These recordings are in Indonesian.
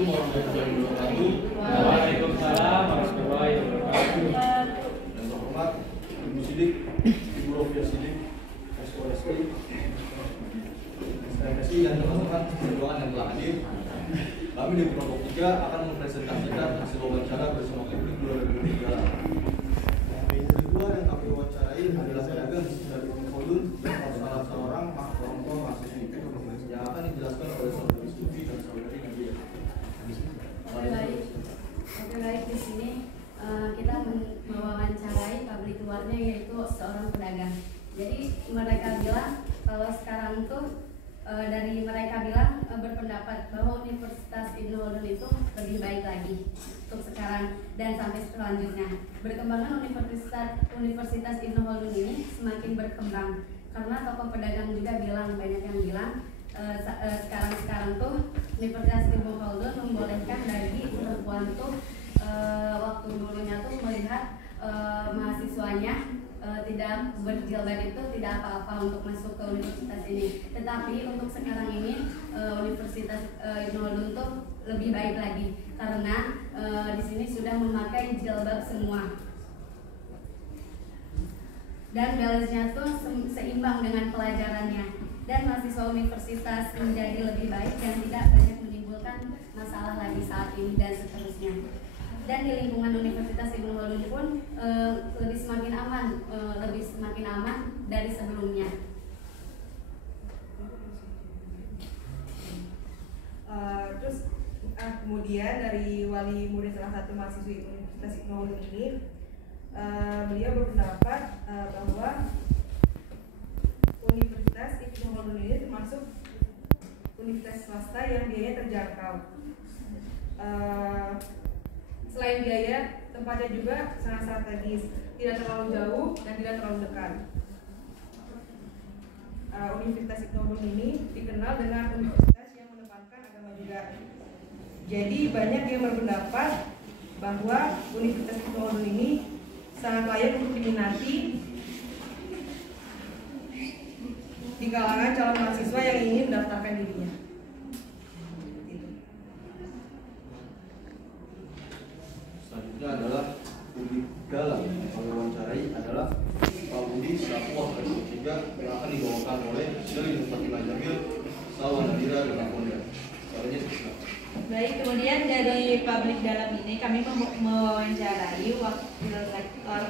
Assalamualaikum warahmatullahi wabarakatuh. Waalaikumsalam warahmatullahi wabarakatuh. Dan terhormat Ibu Sidik, Ibu Rofia Sidik, SOSP, saya kasih dan teman-teman perjuangan yang telah hadir. Kami di kelompok 3 akan mempresentasikan hasil wawancara bersama publik 2023. Yang kedua yang kami wawancarai adalah pedagang dari Kodun dan salah seorang kelompok mahasiswi yang akan dijelaskan oleh saudari Sufi dan saudari Nadia. Oke, baik, di sini kita mewawancarai publik luarnya yaitu seorang pedagang. Jadi mereka bilang kalau sekarang tuh dari mereka bilang berpendapat bahwa Universitas Ibnu Khaldun itu lebih baik lagi untuk sekarang dan sampai selanjutnya. Berkembangan Universitas Ibnu Khaldun ini semakin berkembang karena tokoh pedagang juga bilang, banyak yang bilang sekarang tuh Universitas Ibnu Khaldun membolehkan bagi perempuan tuh waktu dulunya tuh melihat mahasiswanya tidak berjilbab itu tidak apa-apa untuk masuk ke universitas ini. Tetapi untuk sekarang ini Universitas Ibnu Khaldun tuh lebih baik lagi karena di sini sudah memakai jilbab semua. Dan balance-nya tuh seimbang dengan pelajarannya. Dan mahasiswa universitas menjadi lebih baik dan tidak banyak menimbulkan masalah lagi saat ini dan seterusnya. Dan di lingkungan Universitas Ibnu Khaldun pun lebih semakin aman dari sebelumnya. Kemudian dari wali murid salah satu mahasiswi Universitas Ibnu Khaldun ini, beliau berpendapat bahwa Universitas Ibnu Khaldun ini termasuk universitas swasta yang biayanya terjangkau. Selain biaya, tempatnya juga sangat strategis, tidak terlalu jauh dan tidak terlalu dekat. Universitas Ibnu Khaldun ini dikenal dengan universitas yang mengedepankan agama juga. Jadi banyak yang berpendapat bahwa Universitas Ibnu Khaldun ini sangat layak untuk diminati di kalangan calon mahasiswa yang ingin mendaftarkan dirinya. Selanjutnya adalah publik dalam yang kami wawancarai adalah Pak Budi selaku wakil ketua yang akan dibawakan oleh Sri Fatimah Jamil, Sawa Nadira dan Afonda. Baik, kemudian dari publik dalam ini kami mewawancarai wakil rektor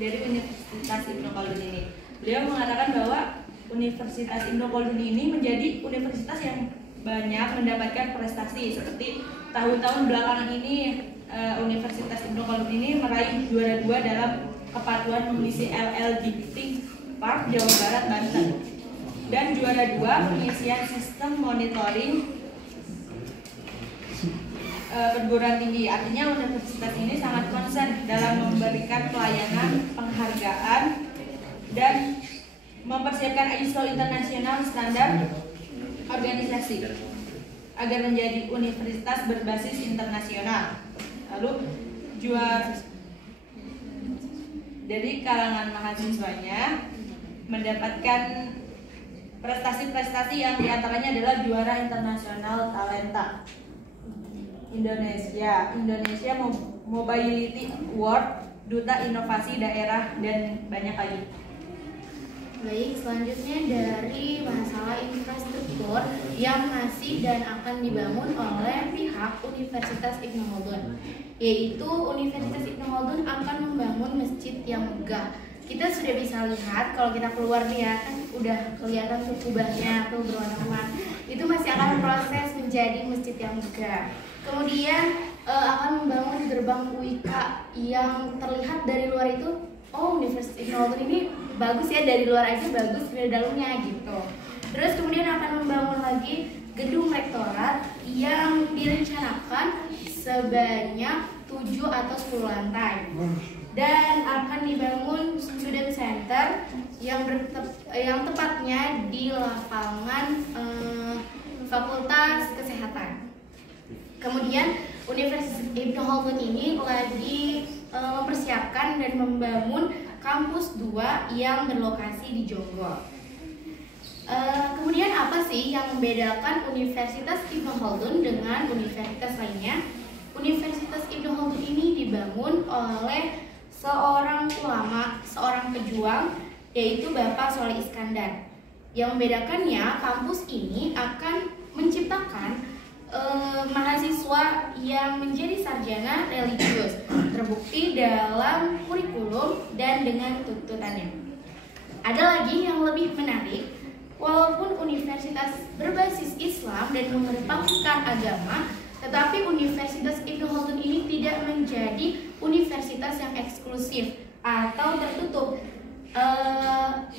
dari Universitas Ibnu Khaldun ini. Beliau mengatakan bahwa Universitas Ibnu Khaldun ini menjadi universitas yang banyak mendapatkan prestasi, seperti tahun-tahun belakangan ini Universitas Ibnu Khaldun ini meraih juara 2 dalam kepatuhan mengisi LLDPT Park Jawa Barat Banten dan juara 2 pengisian sistem monitoring perguruan tinggi. Artinya universitas ini sangat konsen dalam memberikan pelayanan, penghargaan dan mempersiapkan ISO internasional standar organisasi agar menjadi universitas berbasis internasional. Lalu juara dari kalangan mahasiswanya mendapatkan prestasi-prestasi yang diantaranya adalah juara internasional talenta Indonesia Mobility Award, Duta Inovasi Daerah, dan banyak lagi. Baik, selanjutnya dari masalah infrastruktur yang masih dan akan dibangun oleh pihak Universitas Ibnu Khaldun, yaitu Universitas Ibnu Khaldun akan membangun masjid yang megah. Kita sudah bisa lihat kalau kita keluar nih ya, kan udah kelihatan tuh kubahnya tuh berwarna-warna. Itu masih akan proses menjadi masjid yang megah. Kemudian akan membangun gerbang UIK yang terlihat dari luar itu, oh Universitas Ibnu Khaldun ini bagus ya, dari luar aja bagus, dari dalamnya gitu. Terus kemudian akan membangun lagi gedung rektorat yang direncanakan sebanyak 7 atau 10 lantai. Dan akan dibangun student center yang tepatnya di lapangan Fakultas Kesehatan. Kemudian Universitas Ibnu Khaldun ini lagi mempersiapkan dan membangun kampus 2 yang berlokasi di Jonggol. Kemudian apa sih yang membedakan Universitas Ibnu Khaldun dengan universitas lainnya? Universitas Ibnu Khaldun ini dibangun oleh seorang ulama, seorang pejuang, yaitu Bapak Soleh Iskandar. Yang membedakannya, kampus ini akan menciptakan mahasiswa yang menjadi sarjana religius, terbukti dalam kurikulum dan dengan tuntutannya. Ada lagi yang lebih menarik, walaupun universitas berbasis Islam dan mengedepankan agama, tetapi Universitas Ibnu Khaldun ini tidak menjadi universitas yang eksklusif atau tertutup.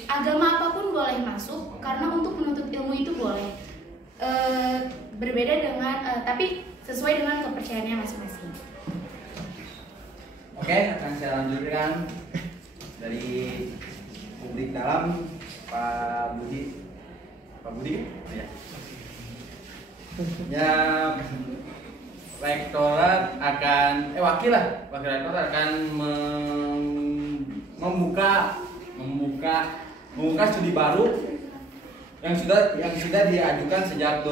Agama apapun boleh masuk, karena untuk menuntut ilmu itu boleh. Berbeda dengan, tapi sesuai dengan kepercayaannya masing-masing. Oke, akan saya lanjutkan dari publik dalam Pak Budi. Pak Budi, ya. Ya, rektorat akan, wakil rektorat akan membuka studi baru yang sudah diajukan sejak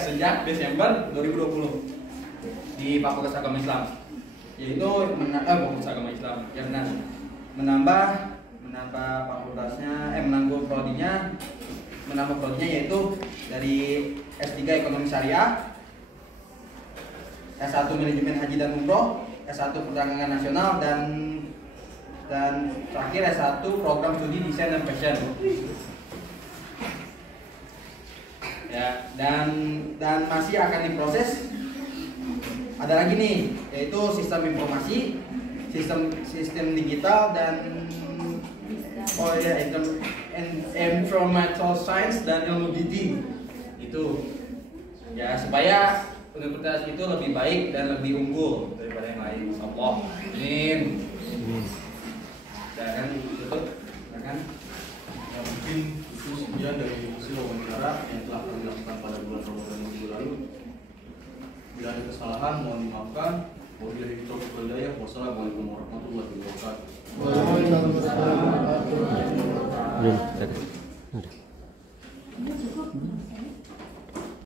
sejak Desember 2020 di Fakultas Agama Islam, yaitu Fakultas Agama Islam yang menambah fakultasnya, menambah prodinya yaitu dari S3 Ekonomi Syariah, S1 Manajemen Haji dan Umroh, S1 Perdagangan Nasional, dan terakhir S1 Program Studi Desain dan Fashion. Ya, dan masih akan diproses. Ada lagi nih, yaitu sistem informasi, sistem digital, dan informational science dan ilmu gigi. Itu ya, supaya universitas itu lebih baik dan lebih unggul daripada yang lain. Insyaallah. Amin. Dan tutup, kan? Ya, mungkin itu sekian dari hasil wawancara yang telah kami lakukan pada bulan Ramadan minggu lalu. Bila ada kesalahan, mohon dimaafkan. Wabillahi taufiq wal hidayah. Wassalamualaikum warahmatullahi wabarakatuh. Waalaikumsalam warahmatullahi wabarakatuh.